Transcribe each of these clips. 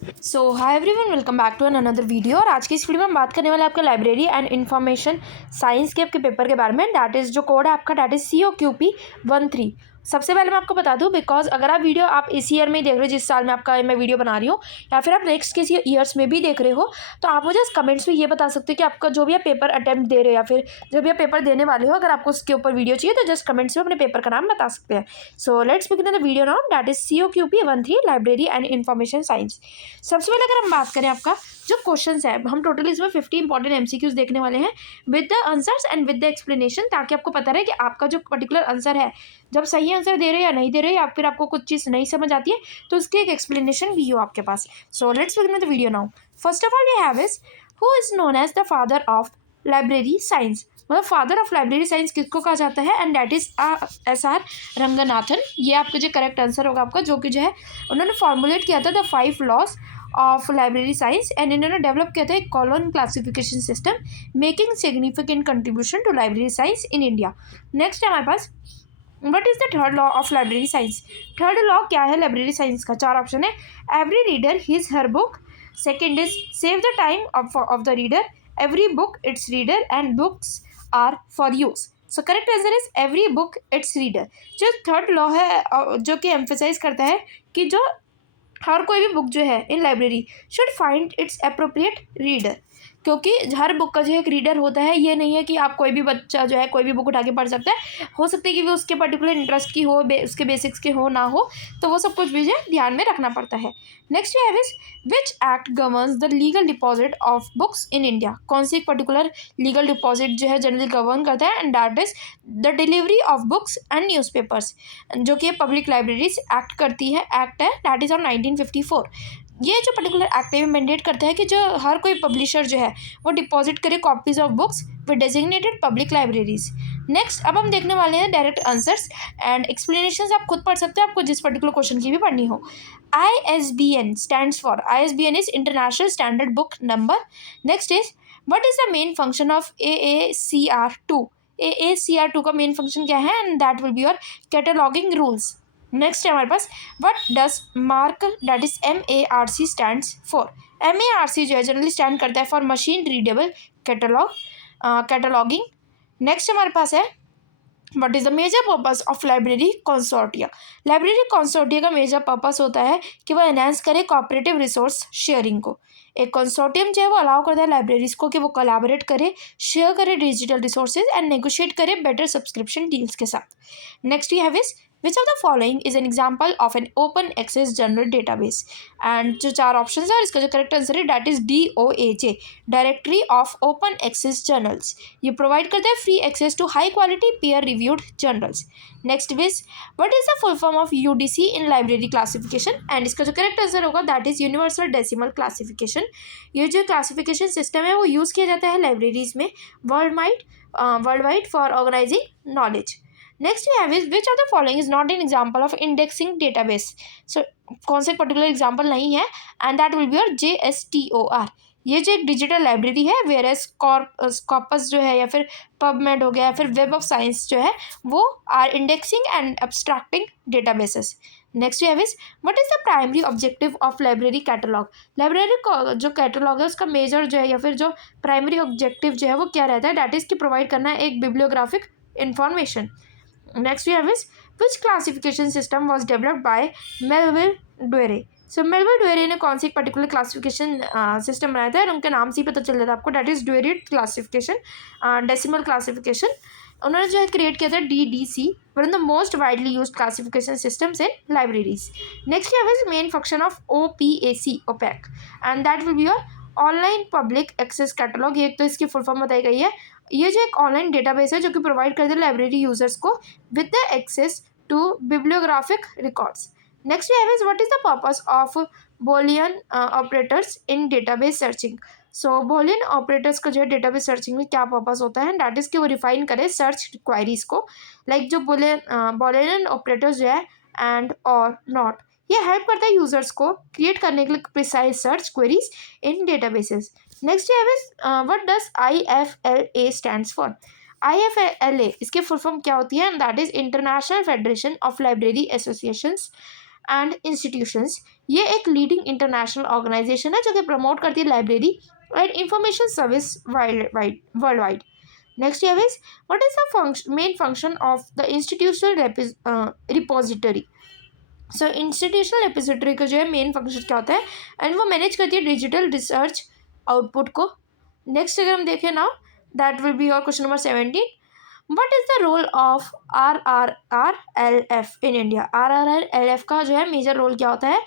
So hi everyone, welcome back to another video. और आज की इस वीडियो में हम बात करने वाले आपके लाइब्रेरी एंड इन्फॉर्मेशन साइंस के आपके पेपर के बारे में। दैट इज़ जो कोड है आपका, दैट इज़ COQP13। सबसे पहले मैं आपको बता दूं, बिकॉज अगर आप वीडियो आप इस ईयर में ही देख रहे हो, जिस साल में आपका मैं वीडियो बना रही हूँ, या फिर आप नेक्स्ट किसी ईयर्स में भी देख रहे हो, तो आप मुझे कमेंट्स में ये बता सकते हो कि आपका जो भी आप पेपर अटैम्प्ट दे रहे हो या फिर जो भी आप पेपर देने वाले हो, अगर आपको उसके ऊपर वीडियो चाहिए तो जस्ट कमेंट्स में अपने पेपर का नाम बता सकते हैं। सो let's begin the video now. That is COQP13 library and information science. सबसे पहले अगर हम बात करें आपका जो क्वेश्चंस है, हम टोटली इसमें 50 इंपॉर्टेंट MCQs देखने वाले हैं with the answers and with the explanation, ताकि आपको पता रहे कि आपका जो पर्टिकुलर आंसर है, जब सही आंसर दे रहे हो या नहीं दे रहे हो, या फिर आपको कुछ चीज़ नहीं समझ आती है तो उसकी एक एक्सप्लेनेशन भी हो आपके पास। So let's begin with the video now. First of all we have is who is known as the father of library science. मतलब फादर ऑफ लाइब्रेरी साइंस किसको कहा जाता है? And that is SR Ranganathan. ये आपका जो करेक्ट आंसर होगा आपका, जो कि जो है उन्होंने फॉर्मुलेट किया था the 5 laws of library science, and इन्होंने डेवलप किया था एक colon classification system, making significant contribution to library science in India. Next है हमारे पास what is the third law of library science. Third law क्या है लाइब्रेरी साइंस का? 4 ऑप्शन है। Every reader his her book. Second is save the time of the reader. Every book its reader and books are for use. So correct answer is every book its reader. जो third law है जो कि emphasise करता है कि जो हर कोई भी बुक जो है इन library should find its appropriate reader, क्योंकि हर बुक का जो एक रीडर होता है। ये नहीं है कि आप कोई भी बच्चा जो है कोई भी बुक उठा के पढ़ सकता है। हो सकता है कि वो उसके पर्टिकुलर इंटरेस्ट की हो, उसके बेसिक्स के हो ना हो, तो वो सब कुछ भी जो है ध्यान में रखना पड़ता है। Next we have is which act governs the legal deposit of books in India. कौन सी एक पर्टिकुलर लीगल डिपॉजिट जो है जनरली गवर्न करता है? And that is the delivery of books and newspapers, जो कि पब्लिक लाइब्रेरीज एक्ट करती है। एक्ट है दैट इज ऑन 1954। ये जो पर्टिकुलर एक्ट है मैंडेट करता है कि जो हर कोई पब्लिशर जो है वो डिपॉजिट करे copies of books with designated public libraries. Next अब हम देखने वाले हैं डायरेक्ट आंसर्स एंड एक्सप्लेनेशन। आप खुद पढ़ सकते हो, आपको जिस पर्टिकुलर क्वेश्चन की भी पढ़नी हो। ISBN stands for, ISBN is international standard book number. Next is what is the main function of AACR2। AACR2 का मेन फंक्शन क्या है? And that will be your cataloguing rules. Next है हमारे पास what does MARC, that is MARC stands for. MARC जो है generally stand करता है for machine readable cataloguing. Next हमारे पास है what is the major purpose of library consortia. Library consortia का मेजर पर्पस होता है कि वो एनहांस करे कोऑपरेटिव रिसोर्स शेयरिंग को। एक कंसोर्टियम जो है वो अलाउ करता है लाइब्रेरीज को कि वो कोलैबोरेट करे, शेयर करे डिजिटल रिसोर्सेज एंड नेगोशिएट करे बेटर सब्सक्रिप्शन डील्स के साथ। Next we have is which of the following is an example of an open access journal database. And जो 4 ऑप्शन है और इसका जो करेक्ट आंसर है that is DOAJ, directory of open access journals. ये provide करता है free access to high quality peer reviewed journals. Next is what is the full form of UDC in library classification. And इसका जो correct answer होगा that is universal decimal classification. ये जो classification system है वो use किया जाता है लाइब्रेरीज में world wide for organising knowledge. Next we have is which of the following is not an example of indexing database. So कौन से पर्टिकुलर एग्जाम्पल नहीं है? And that will be your JSTOR। ये जो एक डिजिटल लाइब्रेरी है, whereas corpus जो है या फिर पबमेड हो गया या फिर वेब ऑफ साइंस जो है वो are indexing and abstracting databases. Next we have is what is the primary objective of library catalogue. Library जो कैटलॉग है उसका मेजर जो है या फिर जो प्राइमरी ऑब्जेक्टिव जो है वो क्या रहता है? दैट इज कि प्रोवाइड करना है एक bibliographic information. Next we have is which classification system was developed by Melvil Dewey. So Melvil Dewey ने कौन सी पर्टिकुलर क्लासिफिकेशन सिस्टम बनाया था? और उनके नाम से ही पता चल जाता है आपको, that is Dewey classification decimal classification. उन्होंने जो है क्रिएट किया था DDC, one of the most widely used classification systems in libraries. Next we have is main function of OPAC, OPAC, and that will be your online public access catalogue. ये तो इसकी full form बताई गई है। ये जो एक online database है जो कि प्रोवाइड करते हैं लाइब्रेरी यूजर्स को with the access to bibliographic records. Next we have is what is the purpose of boolean operators in database searching. So boolean operators का जो है डेटाबेस सर्चिंग में क्या पर्पस होता है? दैट इज कि वो रिफाइन करे सर्च क्वायरीज को। लाइक जो बोलियन ऑपरेटर्स जो है एंड और नॉट, ये हेल्प करता है यूजर्स को क्रिएट करने के लिए precise search queries in databases. Next है what does IFLA stands for. IFLA इसके फुल फॉर्म क्या होती है? That is International Federation of Library Associations. And Institutions, ये एक लीडिंग इंटरनेशनल ऑर्गेनाइजेशन है जो कि प्रमोट करती है library and information service world wide. Next है what is the main function of the institutional repository. So institutional repository का जो है मेन फंक्शन क्या होता है, एंड वो मैनेज करती है डिजिटल रिसर्च आउटपुट को. नेक्स्ट अगर हम देखें now, that will be your question number 17. What is the role of RRRLF in India. RRRLF का जो है मेजर रोल क्या होता है,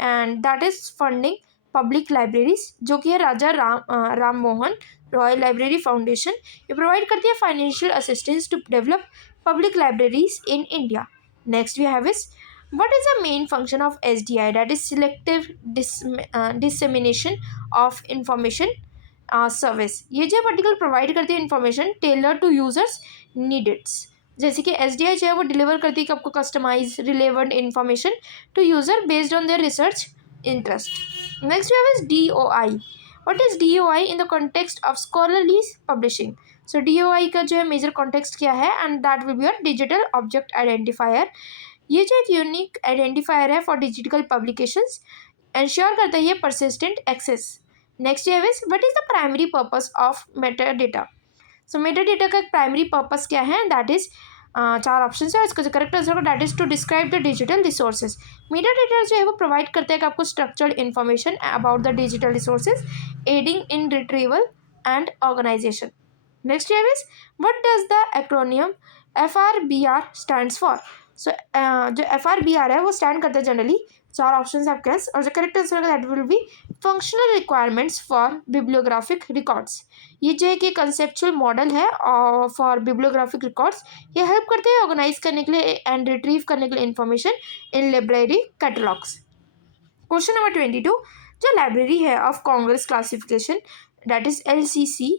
and that is funding public libraries, जो कि है राजा राम मोहन रॉयल लाइब्रेरी फाउंडेशन. ये प्रोवाइड करती है financial assistance to develop public libraries in India. Next we have is what is the main function of SDI, that is selective dissemination of information service. ये जो particular provide करती है information Taylor to users नीडेड्स. जैसे कि SDI जो है वो deliver करती है कि आपको customize relevant information to user based on their research interest. Next we have is DOI. What is DOI in the context of scholarly publishing. So DOI का जो है मेजर कॉन्टेक्स्ट क्या है, and that will be your digital object identifier. ये जो एक unique identifier है for digital publications, ensure करता है ये परसिस्टेंट एक्सेस. नेक्स्ट है what is the primary purpose of meta data. So Meta data का एक प्राइमरी पर्पस क्या है, दैट इज 4 ऑप्शन है. इसका जो करेक्ट आंसर होगा that is to describe the digital resources. Meta data जो है वो प्रोवाइड करता है कि आपको structured information about the digital resources, aiding in retrieval and organisation. Next है what does the acronym FRBR stands for. So जो FRBR है वो स्टैंड करता है जनरली 4 ऑप्शन है आपके पास, और जो करेक्ट आंसर होगा that will be functional requirements for bibliographic records. ये जो है कि कंसेप्चुअल मॉडल है फॉर बिब्लियोग्राफिक रिकॉर्ड्स. ये हेल्प करते हैं ऑर्गेनाइज करने के लिए एंड रिट्रीव करने के लिए information in library catalogues. Question number 22. जो लाइब्रेरी है of Congress classification, that is LCC,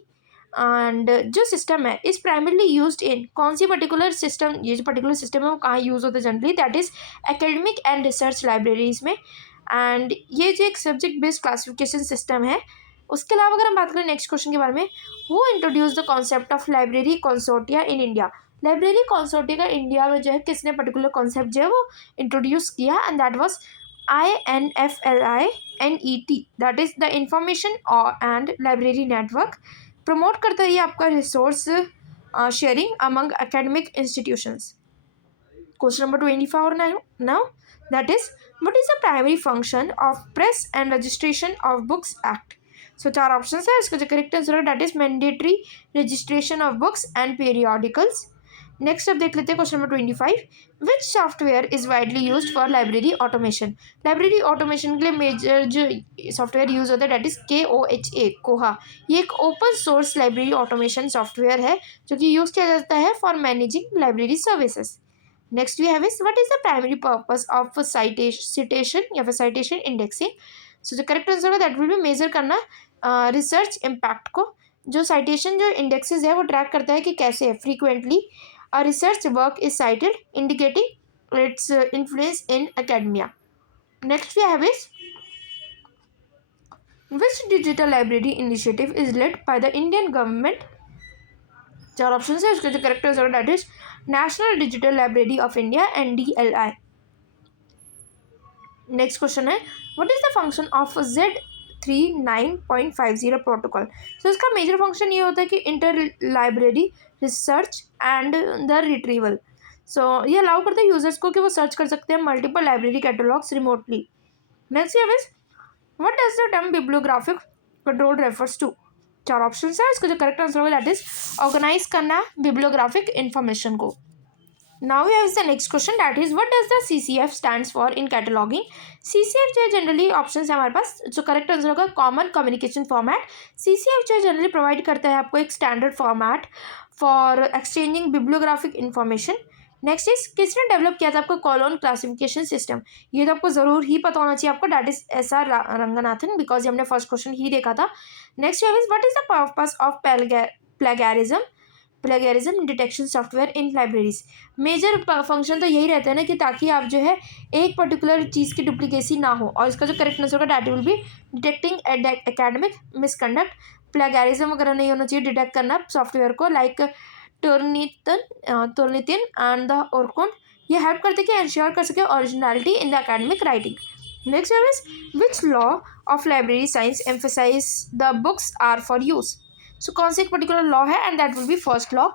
and जो सिस्टम है इस प्राइमरली यूज्ड इन कौन सी पर्टिकुलर सिस्टम. ये जो पर्टिकुलर सिस्टम है वो कहाँ यूज़ होता है generally, that is academic and research libraries में. एंड ये जो एक सब्जेक्ट बेस्ड क्लासिफिकेशन सिस्टम है. उसके अलावा अगर हम बात करें नेक्स्ट क्वेश्चन के बारे में, who introduce the concept of library consortia in India. Library consortia का इंडिया में जो है किसने पर्टिकुलर कॉन्सेप्ट जो है वो इंट्रोड्यूस किया, and that was INFLINET, that is the information and library network. Promote करता है ये आपका resource sharing among academic institutions. Question number 24 now, that is what is the primary function of press and registration of books act. So 4 option है. इसका जो correct answer है that is mandatory registration of books and periodicals. Next अब देख लेते हैं question number 25. Which software is widely used for library automation. Library automation के लिए मेजर जो सॉफ्टवेयर यूज होता है दैट इज KOHA, कोहा. ये एक open source library automation software है जो कि यूज किया जाता है for managing library services. Next we have is what is the primary purpose of citation या फिर साइटेशन इंडेक्सिंग. सो जो करेक्ट आंसर है दैट विल बी मेजर करना रिसर्च इम्पैक्ट को. जो साइटेशन जो इंडेक्सेस है वो ट्रैक करता है कि कैसे frequently a research work is cited, indicating its influence in academia. Next we have is which digital library initiative is led by the Indian government. 4 options है. इसके जो correct answer that is national digital library of India NDLI. Next question है what is the function of Z39.50 protocol. So इसका major function ये होता है कि inter library research and the retrieval. So ये अलाउ करता है यूजर्स को कि वो सर्च कर सकते हैं multiple library catalogues remotely. Next है what does the term bibliographic control refers to. 4 option है. इसका जो करेक्ट आंसर होगा दैट इज ऑर्गेनाइज करना बिब्लियोग्राफिक इन्फॉर्मेशन को. Now we have the next question that is what does the CCF stands for in cataloguing. CCF जो है generally option है हमारे पास. जो करेक्ट आंसर होगा कॉमन कम्युनिकेशन फॉर्मेट. CCF जो है जनरली प्रोवाइड करता है आपको एक standard format for exchanging bibliographic information. Next is किसने डेवलप किया था आपको कॉलोन क्लासिफिकेशन सिस्टम. ये तो आपको ज़रूर ही पता होना चाहिए आपको, that is SR Ranganathan, because हमने फर्स्ट क्वेश्चन ही देखा था. Next is what is the purpose of plagiarism detection software in libraries. Major function तो यही रहता है ना कि ताकि आप जो है एक पर्टिकुलर चीज़ की डुप्लीकेसी ना हो. और इसका जो करेक्ट आंसर होगा that will be detecting academic misconduct. Plagiarism वगैरह नहीं होना चाहिए डिटेक्ट करना सॉफ्टवेयर को, like Turnitin and the Urkund. ये हेल्प करते हैं कि इंश्योर कर सके originality in the academic writing. Next is which law of library science emphasise the books are for use. So कौन सा एक पर्टिकुलर लॉ है, and that will be first law.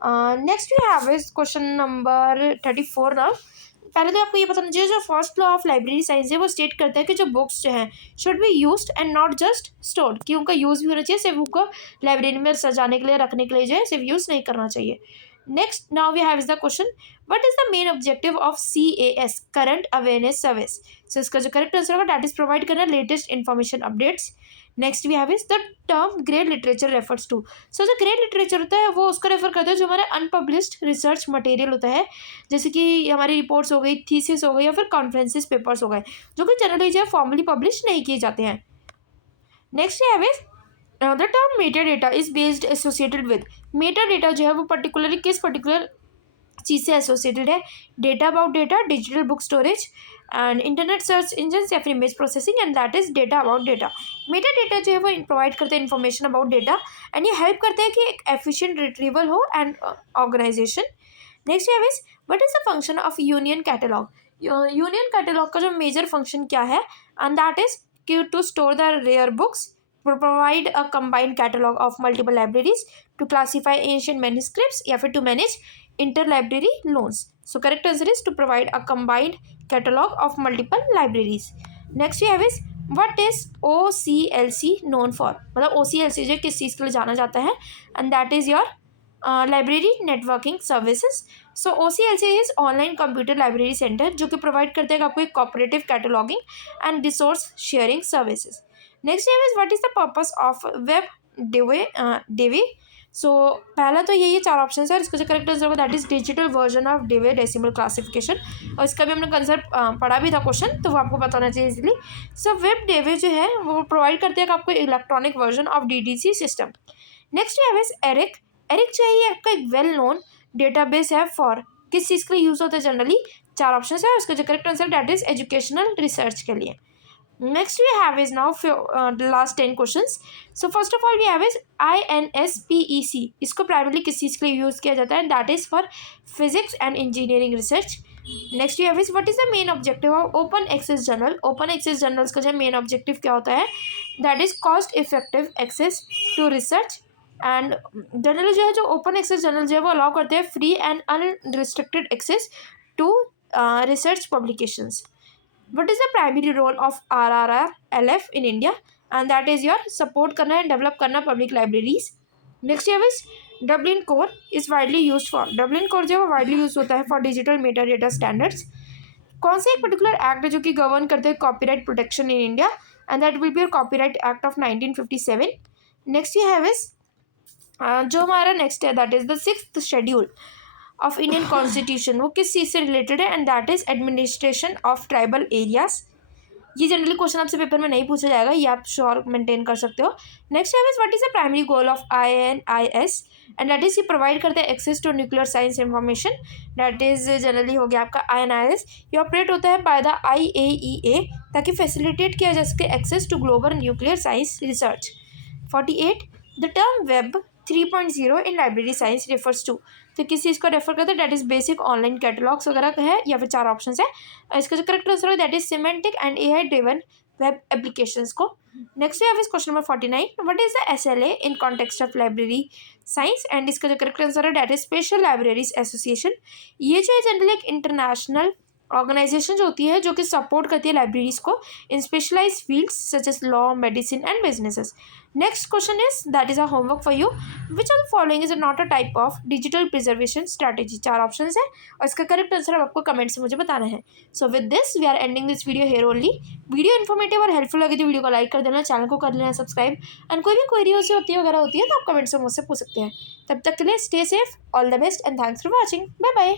Next we have is question number 34 now. पहले तो आपको ये पता होना चाहिए जो first law of library science है वो स्टेट करता है कि जो बुक्स जो हैं should be used and not just stored, कि उनका यूज़ भी होना चाहिए, सिर्फ उनको लाइब्रेरी में सजाने के लिए रखने के लिए जो है सिर्फ यूज़ नहीं करना चाहिए। Next now we have is the question what is the main objective of CAS current awareness service. So इसका जो करेक्ट आंसर होगा दैट इज प्रोवाइड करना latest information updates. Next we have is the term grey literature refers to. So जो grey literature होता है वो उसको refer करता है जो हमारा अनपब्लिश्ड रिसर्च मटेरियल होता है, जैसे कि हमारी रिपोर्ट्स हो गई, थीसिस हो गई, या फिर कॉन्फ्रेंसिस पेपर्स हो गए, जो कि जनरली जो है फॉर्मली पब्लिश नहीं किए जाते हैं। Next we have is the term meta data is based associated with. Meta data जो है वो पर्टिकुलरली किस पर्टिकुलर चीज़ से एसोसिएटेड है, data about data, digital book storage and internet search engine या फिर image processing, and that is data about data. Meta data जो है वो प्रोवाइड करते हैं इन्फॉर्मेशन अबाउट डेटा, एंड ये हेल्प करते हैं कि एक एफिशिएंट रिट्रीवल हो एंड ऑर्गेनाइजेशन। नेक्स्ट है is what is the function of union catalog. Union catalog का जो मेजर फंक्शन क्या है, and that is to store the rare books, provide a combined catalog of multiple libraries, to classify ancient manuscripts, या फिर to manage interlibrary loans. So correct answer is to provide a combined catalog of multiple libraries. Next we have is what is OCLC known for। मतलब OCLC जो किस चीज़ के लिए जाना जाता है, and that is your library networking services. So OCLC is online computer library center जो कि प्रोवाइड करते हैं आपको एक cooperative cataloging and resource sharing services. Next is what is the purpose of web Dewey. So पहला तो यही चार ऑप्शन है, इसका जो करेक्ट आंसर होगा that is digital version of Dewey decimal classification, और इसका भी हमने कंसेप्ट पढ़ा भी था क्वेश्चन, तो वो आपको पता होना चाहिए इजीली। सो वेब डेवे जो है वो प्रोवाइड करते हैं आपको electronic version of DDC system. Next है एरिक। एरिक जो है आपका एक वेल नोन डेटाबेस है फॉर किस चीज़ के लिए यूज़ होता है जनरली, चार ऑप्शन है, उसका जो correct answer that is educational research के लिए। Next we have is now the last 10 questions. So first of all we have is INSPEC. इसको प्राइमरली किस चीज़ के लिए यूज़ किया जाता है, that is for physics and engineering research. Next we have is what is the main objective of open access journal. Open access journals का जो मेन ऑब्जेक्टिव क्या होता है, that is cost effective access to research, and generally जो है जो open access journal जो है वो अलाउ करते हैं free and unrestricted access to research publications. What is the primary role of RRLF in India, and that is your support करना and develop करना public libraries. Next here is Dublin Core is widely used for। Dublin Core जो है widely used होता है for digital metadata standards। कौन सा एक particular act है जो कि govern करते हैं copyright protection in India, and that will be a Copyright Act of 1957। Next you have is जो हमारा नेक्स्ट है that is the 6th schedule of Indian constitution, वो किस चीज़ से रिलेटेड है, and that is administration of tribal areas. ये generally question आपसे paper में नहीं पूछा जाएगा, ये आप श्योर मेंटेन कर सकते हो। नेक्स्ट है what is the primary goal of INIS, and that is ये प्रोवाइड करते हैं access to nuclear science information, that is generally हो गया आपका INIS। ये ऑपरेट होता है बाय द IAEA ताकि फैसिलिटेट किया जा सके access to global nuclear science research. 48 the term web 3.0 in library science refers to, तो किस चीज़ को रेफर करते हैं, that is basic online catalogues वगैरह का है, या फिर चार ऑप्शन है। इसका जो करेक्ट आंसर है that is semantic and AI driven web applications को। नेक्स्ट है question number 49 what is the SLA in context of library science, and इसका जो करेक्ट आंसर है that is special libraries association. ये जो है जनरली एक इंटरनेशनल ऑर्गेनाइजेशन जो होती है जो कि सपोर्ट करती है लाइब्रेरीज को in specialised fields such as law, medicine and businesses. Next question is that is a homework for you, which are the following is not a type of digital preservation strategy. चार option है और इसका correct answer आपको comment से मुझे बताना है। So with this we are ending this video here only. Video informative और हेल्पफुल लगी तो वीडियो को लाइक कर देना, चैनल को कर लेना सब्सक्राइब, एंड कोई भी क्वेरी होती है वगैरह होती है तो आप कमेंट से मुझसे पूछ सकते हैं। तब तक के लिए stay safe, all the best and thanks for watching, bye bye.